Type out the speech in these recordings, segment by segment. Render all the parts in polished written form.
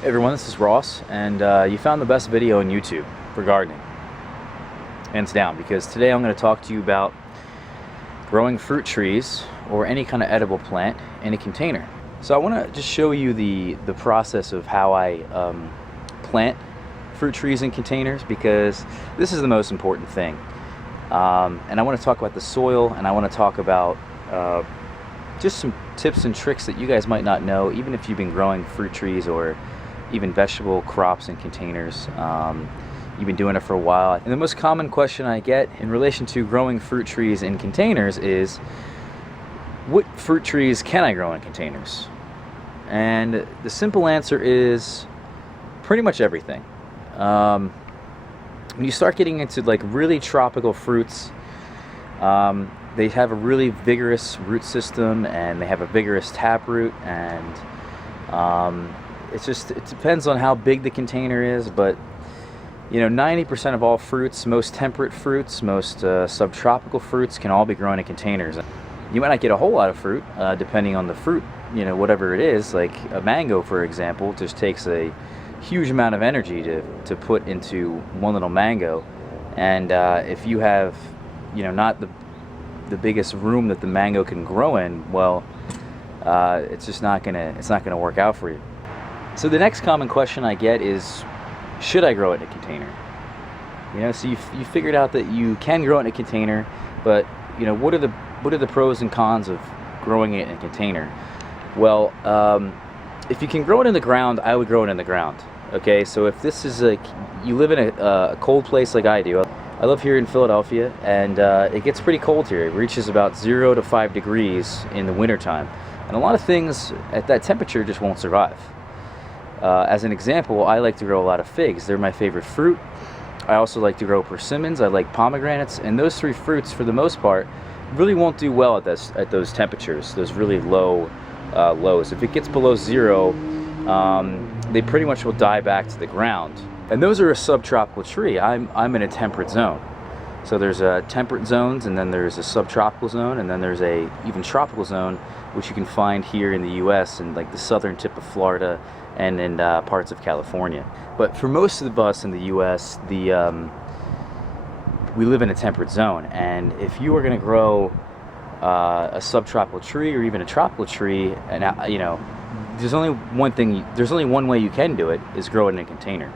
Hey everyone, this is Ross, and you found the best video on YouTube for gardening, hands down, because today I'm going to talk to you about growing fruit trees or any kind of edible plant in a container. So I want to just show you the process of how I plant fruit trees in containers, because this is the most important thing. And I want to talk about the soil, and I want to talk about just some tips and tricks that you guys might not know, even if you've been growing fruit trees or even vegetable crops in containers. You've been doing it for a while. And the most common question I get in relation to growing fruit trees in containers is, what fruit trees can I grow in containers? And the simple answer is pretty much everything. When you start getting into like really tropical fruits, they have a really vigorous root system, and they have a vigorous taproot, and it depends on how big the container is, but 90% of all fruits, most temperate fruits, most subtropical fruits can all be grown in containers. You might not get a whole lot of fruit, depending on the fruit, whatever it is. Like a mango, for example, just takes a huge amount of energy to put into one little mango, and if you have, not the biggest room that the mango can grow in, well, it's not gonna work out for you. So the next common question I get is, should I grow it in a container? So you figured out that you can grow it in a container, but what are the pros and cons of growing it in a container? Well, if you can grow it in the ground, I would grow it in the ground. Okay, so if this is you live in a cold place like I do. I live here in Philadelphia, and it gets pretty cold here. It reaches about 0 to 5 degrees in the wintertime, and a lot of things at that temperature just won't survive. As an example, I like to grow a lot of figs. They're my favorite fruit. I also like to grow persimmons. I like pomegranates, and those three fruits, for the most part, really won't do well at those temperatures, those really low lows. If it gets below 0, they pretty much will die back to the ground. And those are a subtropical tree. I'm in a temperate zone. So there's temperate zones, and then there's a subtropical zone, and then there's a even tropical zone, which you can find here in the U.S. and like the southern tip of Florida and in parts of California. But for most of us in the U.S., we live in a temperate zone, and if you are going to grow a subtropical tree or even a tropical tree, and there's only one way you can do it, is grow it in a container.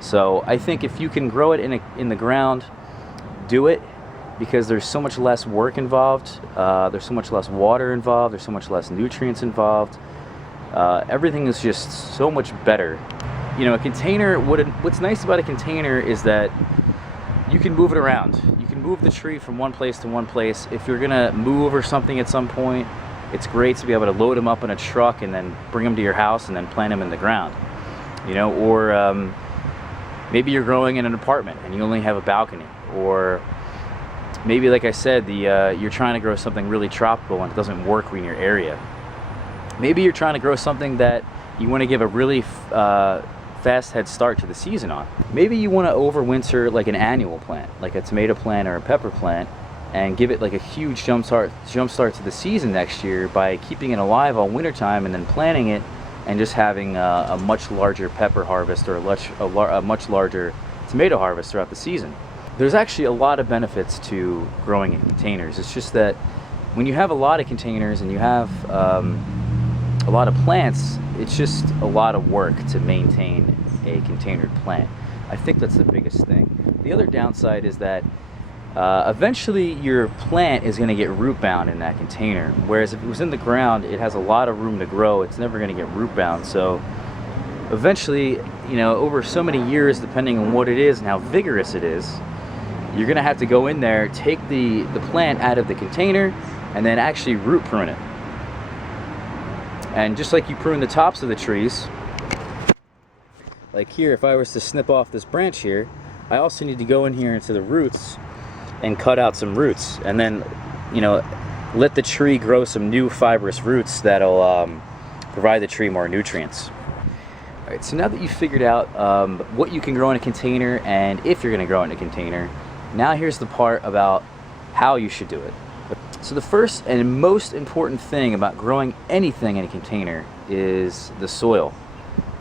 So I think if you can grow it in the ground, do it, because there's so much less work involved, there's so much less water involved, there's so much less nutrients involved. Everything is just so much better. A container, what's nice about a container is that you can move it around. You can move the tree from one place to one place. If you're gonna move or something at some point, it's great to be able to load them up in a truck and then bring them to your house and then plant them in the ground. Or maybe you're growing in an apartment and you only have a balcony, or maybe, like I said, you're trying to grow something really tropical and it doesn't work in your area. Maybe you're trying to grow something that you want to give a really fast head start to the season on. Maybe you want to overwinter like an annual plant, like a tomato plant or a pepper plant, and give it like a huge jump start to the season next year by keeping it alive all wintertime and then planting it and just having a much larger pepper harvest or a much larger tomato harvest throughout the season. There's actually a lot of benefits to growing in containers. It's just that when you have a lot of containers and you have a lot of plants, it's just a lot of work to maintain a containered plant. I think that's the biggest thing. The other downside is that eventually your plant is going to get root bound in that container, whereas if it was in the ground, it has a lot of room to grow. It's never going to get root bound. So eventually, over so many years, depending on what it is and how vigorous it is, you're going to have to go in there, take the plant out of the container, and then actually root prune it. And just like you prune the tops of the trees, like here, if I was to snip off this branch here, I also need to go in here into the roots and cut out some roots, and then let the tree grow some new fibrous roots that'll provide the tree more nutrients. All right, so now that you've figured out what you can grow in a container and if you're going to grow in a container, now here's the part about how you should do it. So the first and most important thing about growing anything in a container is the soil.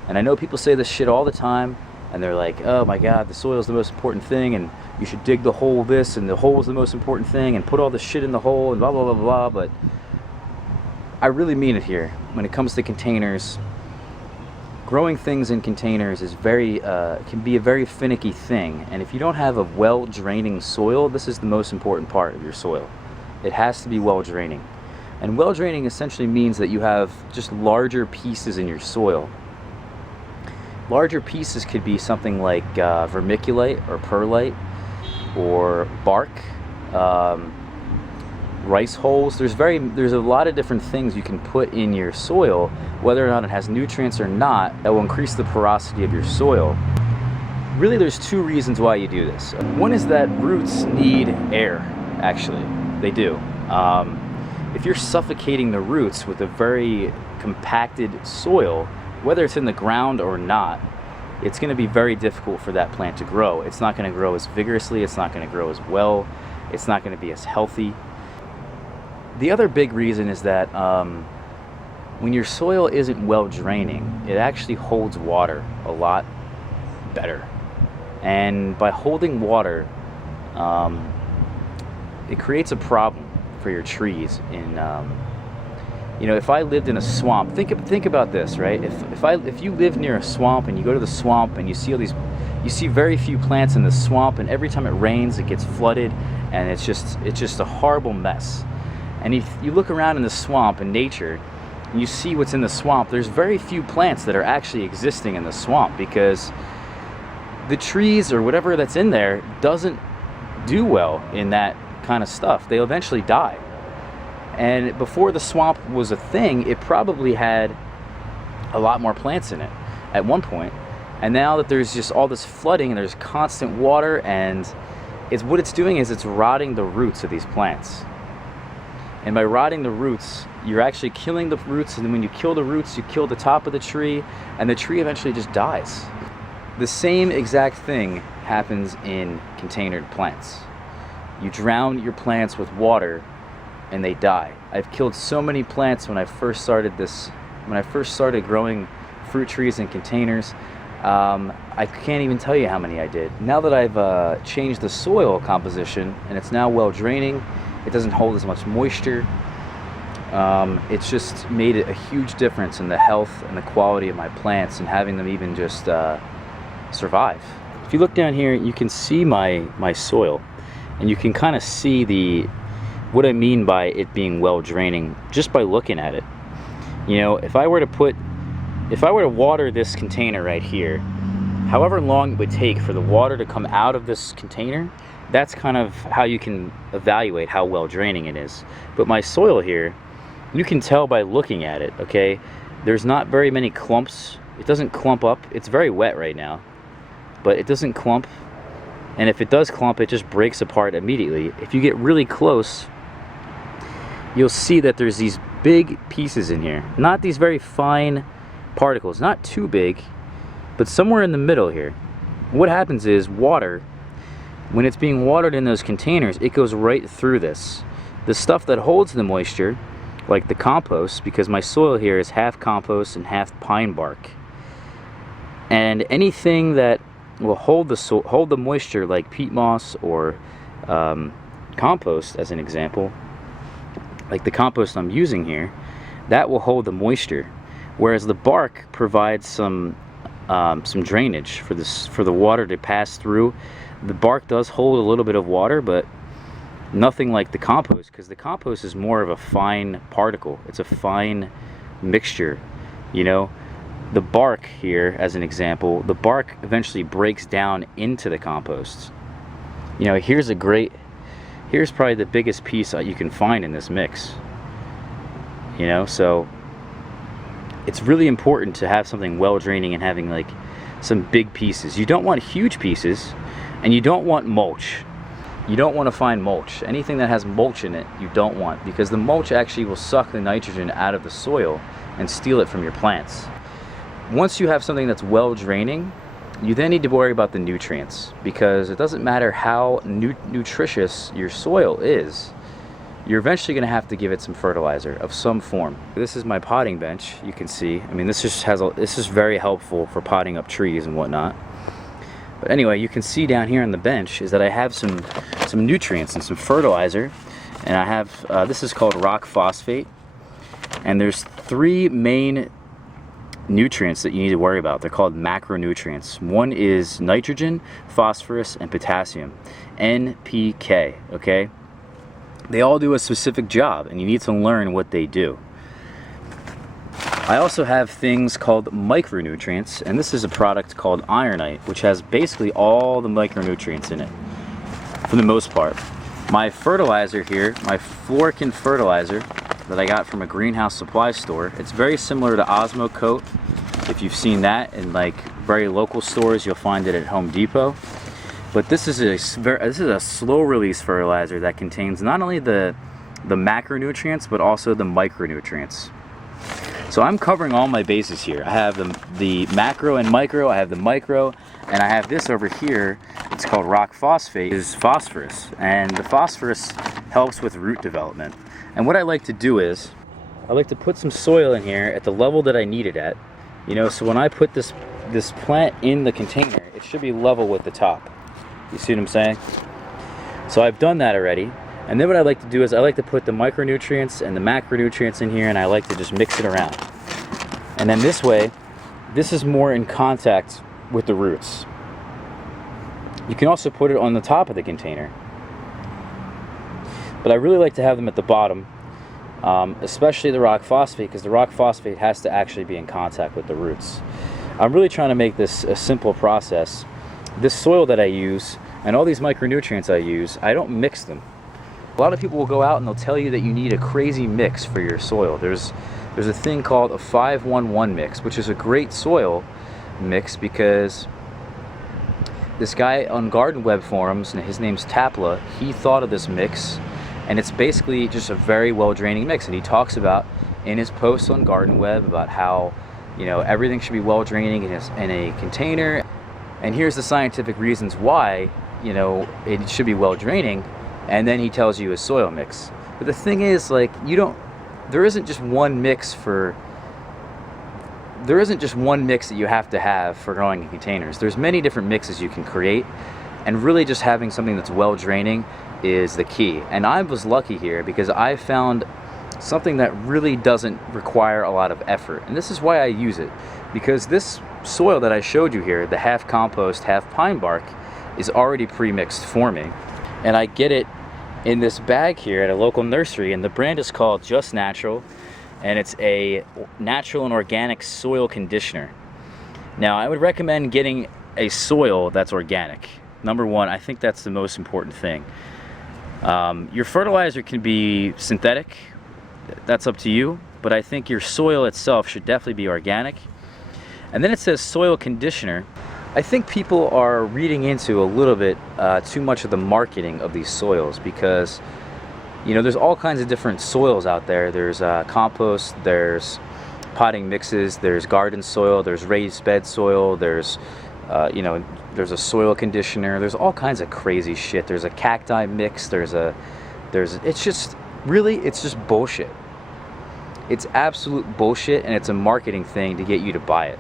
And I know people say this shit all the time, and they're like, oh my god, the soil is the most important thing, and you should dig the hole this, and the hole is the most important thing, and put all the shit in the hole, and blah blah blah blah. But I really mean it here. When it comes to containers, growing things in containers is can be a very finicky thing. And if you don't have a well-draining soil, this is the most important part of your soil. It has to be well-draining. And well-draining essentially means that you have just larger pieces in your soil. Larger pieces could be something like vermiculite or perlite or bark, rice hulls. There's a lot of different things you can put in your soil, whether or not it has nutrients or not, that will increase the porosity of your soil. Really, there's two reasons why you do this. One is that roots need air, actually. They do. If you're suffocating the roots with a very compacted soil, whether it's in the ground or not, it's going to be very difficult for that plant to grow. It's not going to grow as vigorously, it's not going to grow as well, it's not going to be as healthy. The other big reason is that when your soil isn't well draining, it actually holds water a lot better. And by holding water, it creates a problem for your trees. If I lived in a swamp, think about this, right? If you live near a swamp and you go to the swamp and you see very few plants in the swamp, and every time it rains it gets flooded, and it's just a horrible mess. And if you look around in the swamp in nature and you see what's in the swamp, there's very few plants that are actually existing in the swamp, because the trees or whatever that's in there doesn't do well in that kind of stuff. They'll eventually die. And before the swamp was a thing, it probably had a lot more plants in it at one point. And now that there's just all this flooding and there's constant water, and what it's doing is it's rotting the roots of these plants. And by rotting the roots, you're actually killing the roots, and when you kill the roots, you kill the top of the tree, and the tree eventually just dies. The same exact thing happens in containered plants. You drown your plants with water and they die. I've killed so many plants when I first started growing fruit trees in containers. I can't even tell you how many I did. Now that I've changed the soil composition and it's now well draining, it doesn't hold as much moisture. It's just made it a huge difference in the health and the quality of my plants and having them even just survive. If you look down here, you can see my soil, and you can kind of see what I mean by it being well draining just by looking at it. If I were to water this container right here, however long it would take for the water to come out of this container, that's kind of how you can evaluate how well draining it is. But my soil here, you can tell by looking at it, okay? There's not very many clumps. It doesn't clump up. It's very wet right now, but it doesn't clump. And if it does clump, it just breaks apart immediately. If you get really close, you'll see that there's these big pieces in here. Not these very fine particles, not too big, but somewhere in the middle here. What happens is water, when it's being watered in those containers, it goes right through this. The stuff that holds the moisture, like the compost, because my soil here is half compost and half pine bark. And anything that will hold the moisture, like peat moss or compost, as an example, like the compost I'm using here, that will hold the moisture. Whereas the bark provides some drainage for the water to pass through. The bark does hold a little bit of water, but nothing like the compost, because the compost is more of a fine particle. It's a fine mixture, The bark here, as an example, the bark eventually breaks down into the compost. Here's probably the biggest piece you can find in this mix. So it's really important to have something well draining and having like some big pieces. You don't want huge pieces, and you don't want mulch. You don't want to find mulch. Anything that has mulch in it, you don't want, because the mulch actually will suck the nitrogen out of the soil and steal it from your plants. Once you have something that's well draining, you then need to worry about the nutrients, because it doesn't matter how nutritious your soil is. you're eventually going to have to give it some fertilizer of some form. This is my potting bench. You can see, I mean, this is very helpful for potting up trees and whatnot. But anyway, you can see down here on the bench is that I have some nutrients and some fertilizer, and I have this is called rock phosphate, and there's 3 main nutrients that you need to worry about. They're called macronutrients. One is nitrogen, phosphorus, and potassium. NPK, okay? They all do a specific job, and you need to learn what they do. I also have things called micronutrients, and this is a product called ironite, which has basically all the micronutrients in it, for the most part. My fertilizer here, my Florican fertilizer that I got from a greenhouse supply store, it's very similar to Osmocote. If you've seen that in like very local stores, you'll find it at Home Depot. But this is a slow release fertilizer that contains not only the macronutrients but also the micronutrients. So I'm covering all my bases here. I have the macro and micro, I have the micro, and I have this over here. It's called rock phosphate. Is phosphorus, and the phosphorus helps with root development. And what I like to do is I like to put some soil in here at the level that I need it at. You know, so when I put this plant in the container, it should be level with the top. You see what I'm saying? So I've done that already. And then what I like to do is I like to put the micronutrients and the macronutrients in here, and I like to just mix it around. And then this way, this is more in contact with the roots. You can also put it on the top of the container. But I really like to have them at the bottom, especially the rock phosphate, because the rock phosphate has to actually be in contact with the roots. I'm really trying to make this a simple process. This soil that I use and all these micronutrients I use, I don't mix them. A lot of people will go out and they'll tell you that you need a crazy mix for your soil. There's a thing called a 5-1-1 mix, which is a great soil mix because this guy on Garden Web forums, and his name's Tapla, he thought of this mix, and it's basically just a very well draining mix. And he talks about in his posts on Garden Web about how, you know, everything should be well draining in a container. And here's the scientific reasons why, you know, it should be well draining. And then he tells you a soil mix. But the thing is, like, there isn't just one mix that you have to have for growing in containers. There's many different mixes you can create, and really just having something that's well draining is the key. And I was lucky here because I found something that really doesn't require a lot of effort. And this is why I use it, because this soil that I showed you here, the half compost, half pine bark, is already pre-mixed for me. And I get it in this bag here at a local nursery, and the brand is called Just Natural, and it's a natural and organic soil conditioner. Now, I would recommend getting a soil that's organic. Number one, I think that's the most important thing. Your fertilizer can be synthetic, that's up to you, but I think your soil itself should definitely be organic. And then it says soil conditioner. I think people are reading into a little bit too much of the marketing of these soils, because, you know, there's all kinds of different soils out there. There's compost, there's potting mixes, there's garden soil, there's raised bed soil, there's you know, there's a soil conditioner, there's all kinds of crazy shit. There's a cacti mix, it's just bullshit. It's absolute bullshit, and it's a marketing thing to get you to buy it.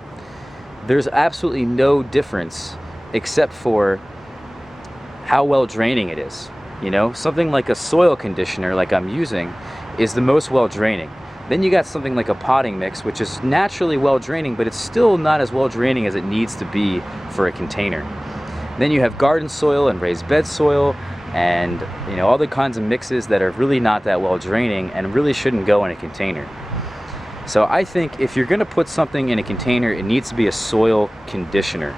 There's absolutely no difference except for how well draining it is. You know, something like a soil conditioner like I'm using is the most well draining. Then you got something like a potting mix, which is naturally well draining, but it's still not as well draining as it needs to be for a container. Then you have garden soil and raised bed soil, and, you know, all the kinds of mixes that are really not that well draining and really shouldn't go in a container. So I think if you're going to put something in a container, it needs to be a soil conditioner.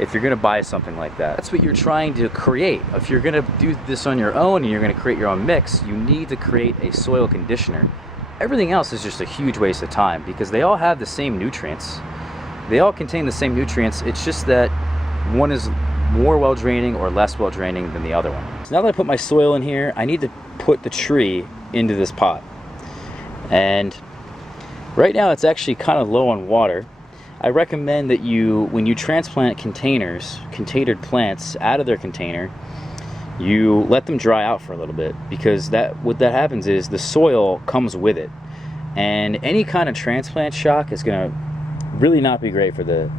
If you're going to buy something like that, that's what you're trying to create. If you're going to do this on your own and you're going to create your own mix, you need to create a soil conditioner. Everything else is just a huge waste of time, because they all have the same nutrients. They all contain the same nutrients. It's just that one is more well draining or less well draining than the other one. So now that I put my soil in here, I need to put the tree into this pot. And right now it's actually kind of low on water. I recommend that when you transplant contained plants out of their container, you let them dry out for a little bit, because what that happens is the soil comes with it, and any kind of transplant shock is going to really not be great for the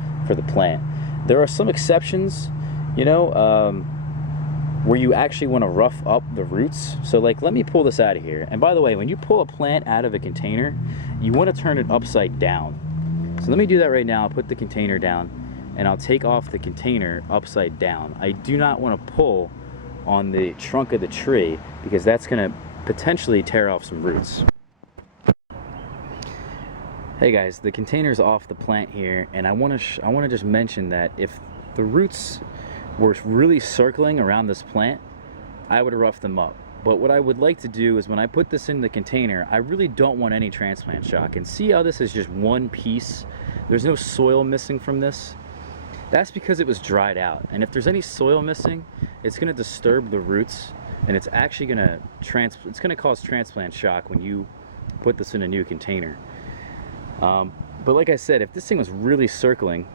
plant. There are some exceptions, you know, where you actually want to rough up the roots. So like, let me pull this out of here. And by the way, when you pull a plant out of a container, you want to turn it upside down. So let me do that right now. I'll put the container down and I'll take off the container upside down. I do not want to pull on the trunk of the tree, because that's going to potentially tear off some roots. Hey guys, the container's off the plant here, and I want to just mention that if the roots were really circling around this plant, I would rough them up. But what I would like to do is, when I put this in the container, I really don't want any transplant shock. And see how this is just one piece? There's no soil missing from this. That's because it was dried out. And if there's any soil missing, it's going to disturb the roots, and it's actually going to cause transplant shock when you put this in a new container. But like I said, if this thing was really circling,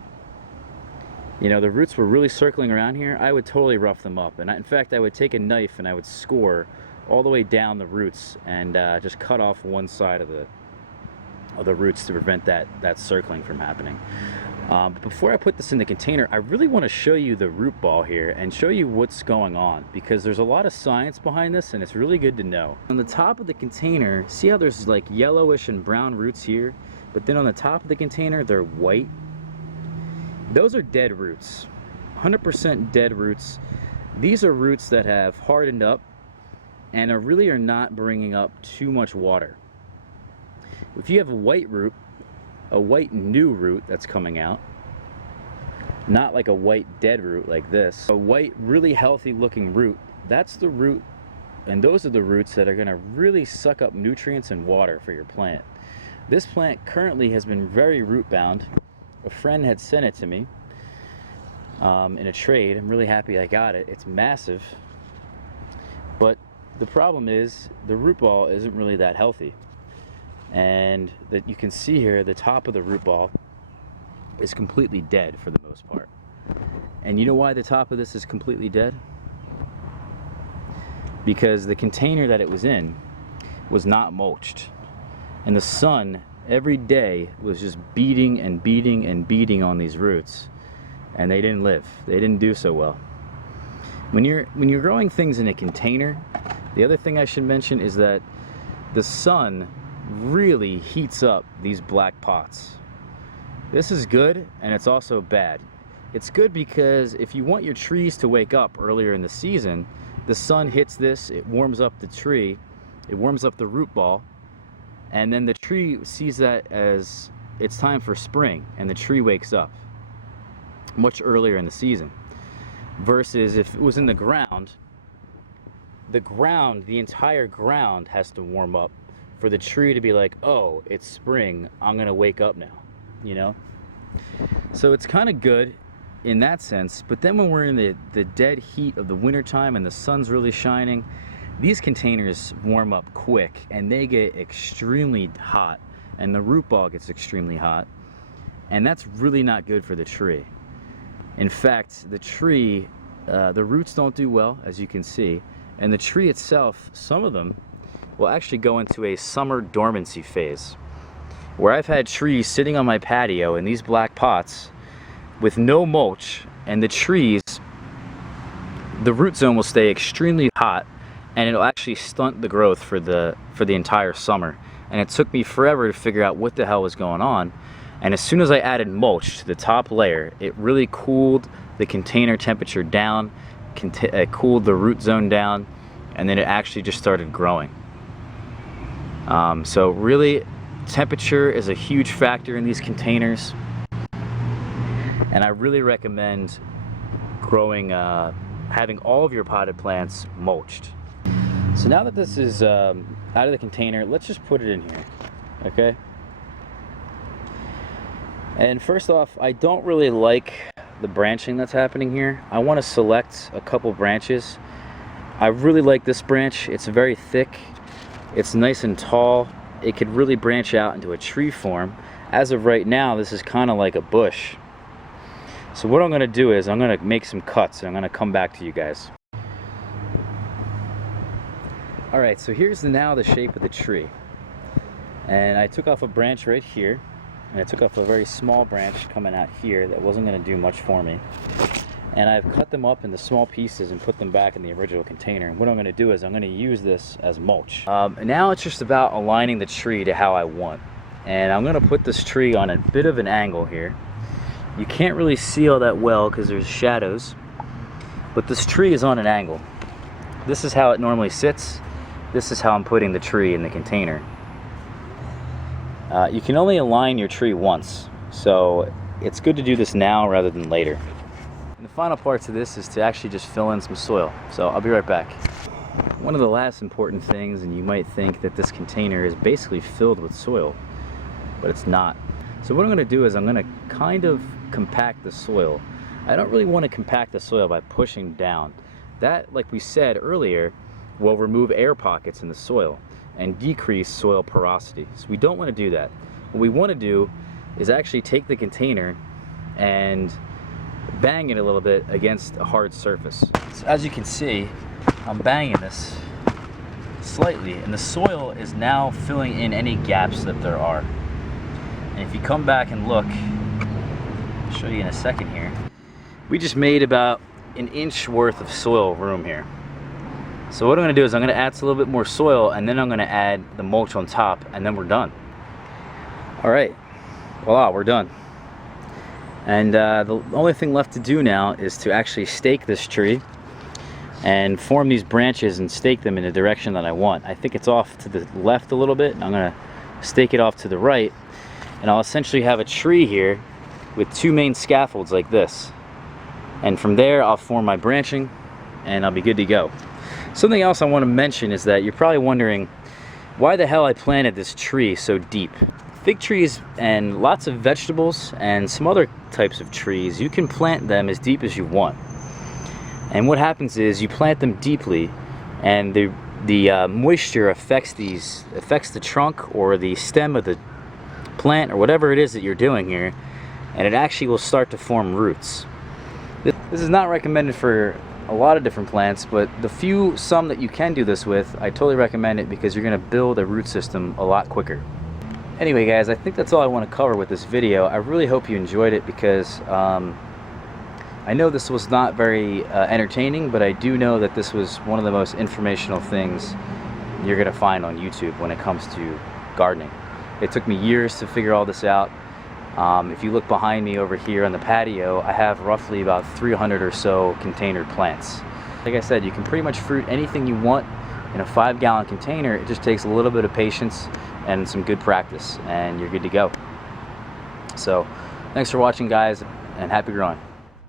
you know, the roots were really circling around here, I would totally rough them up. And in fact, I would take a knife and I would score all the way down the roots and just cut off one side of the roots to prevent that circling from happening. But before I put this in the container, I really want to show you the root ball here and show you what's going on, because there's a lot of science behind this and it's really good to know. On the top of the container, see how there's like yellowish and brown roots here? But then on the top of the container, they're white. Those are dead roots, 100% dead roots. These are roots that have hardened up and really are not bringing up too much water. If you have a white root, a white new root that's coming out, not like a white dead root like this, a white really healthy looking root, that's the root, and those are the roots that are going to really suck up nutrients and water for your plant. This plant currently has been very root bound. A friend had sent it to me in a trade. I'm really happy I got it. It's massive, but the problem is the root ball isn't really that healthy. And that you can see here, the top of the root ball is completely dead for the most part. And you know why the top of this is completely dead? Because the container that it was in was not mulched. And the sun every day was just beating and beating and beating on these roots, and they didn't live. They didn't do so well. When you're growing things in a container, the other thing I should mention is that the sun really heats up these black pots. This is good, and it's also bad. It's good because if you want your trees to wake up earlier in the season, the sun hits this, it warms up the tree, it warms up the root ball, and then the tree sees that as it's time for spring, and the tree wakes up much earlier in the season. Versus if it was in the ground, the entire ground has to warm up for the tree to be like, oh, it's spring, I'm gonna wake up now, you know? So it's kind of good in that sense. But then when we're in the dead heat of the winter time and the sun's really shining, these containers warm up quick and they get extremely hot, and the root ball gets extremely hot, and that's really not good for the tree. In fact, the tree, the roots don't do well, as you can see, and the tree itself, some of them will actually go into a summer dormancy phase, where I've had trees sitting on my patio in these black pots with no mulch, and the trees, the root zone will stay extremely hot, and it'll actually stunt the growth for the entire summer. And it took me forever to figure out what the hell was going on. And as soon as I added mulch to the top layer, it really cooled the container temperature down, it cooled the root zone down, and then it actually just started growing. So really, temperature is a huge factor in these containers, and I really recommend growing, having all of your potted plants mulched. So now that this is out of the container, let's just put it in here, okay? And first off, I don't really like the branching that's happening here. I want to select a couple branches. I really like this branch. It's very thick. It's nice and tall. It could really branch out into a tree form. As of right now, this is kind of like a bush. So what I'm going to do is I'm going to make some cuts, and I'm going to come back to you guys. Alright, so here's now the shape of the tree. And I took off a branch right here, and I took off a very small branch coming out here that wasn't going to do much for me. And I've cut them up into small pieces and put them back in the original container. And what I'm going to do is I'm going to use this as mulch. Now it's just about aligning the tree to how I want. And I'm going to put this tree on a bit of an angle here. You can't really see all that well because there's shadows, but this tree is on an angle. This is how it normally sits. This is how I'm putting the tree in the container. You can only align your tree once, so it's good to do this now rather than later. And the final parts of this is to actually just fill in some soil. So I'll be right back. One of the last important things, and you might think that this container is basically filled with soil, but it's not. So what I'm going to do is I'm going to kind of compact the soil. I don't really want to compact the soil by pushing down. That, like we said earlier, will remove air pockets in the soil and decrease soil porosity. So we don't want to do that. What we want to do is actually take the container and bang it a little bit against a hard surface. So as you can see, I'm banging this slightly, and the soil is now filling in any gaps that there are. And if you come back and look, I'll show you in a second here, we just made about an inch worth of soil room here. So what I'm going to do is I'm going to add a little bit more soil, and then I'm going to add the mulch on top, and then we're done. Alright, voila, we're done. And the only thing left to do now is to actually stake this tree and form these branches and stake them in the direction that I want. I think it's off to the left a little bit. I'm going to stake it off to the right, and I'll essentially have a tree here with two main scaffolds like this. And from there I'll form my branching and I'll be good to go. Something else I want to mention is that you're probably wondering why the hell I planted this tree so deep. Fig trees and lots of vegetables and some other types of trees, you can plant them as deep as you want. And what happens is you plant them deeply, and the moisture affects the trunk or the stem of the plant or whatever it is that you're doing here, and it actually will start to form roots. This is not recommended for a lot of different plants, but some that you can do this with, I totally recommend it because you're going to build a root system a lot quicker. Anyway guys, I think that's all I want to cover with this video. I really hope you enjoyed it because I know this was not very entertaining, but I do know that this was one of the most informational things you're going to find on YouTube when it comes to gardening. It took me years to figure all this out. If you look behind me over here on the patio, I have roughly about 300 or so containered plants. Like I said, you can pretty much fruit anything you want in a 5-gallon container. It just takes a little bit of patience and some good practice, and you're good to go. So thanks for watching guys, and happy growing.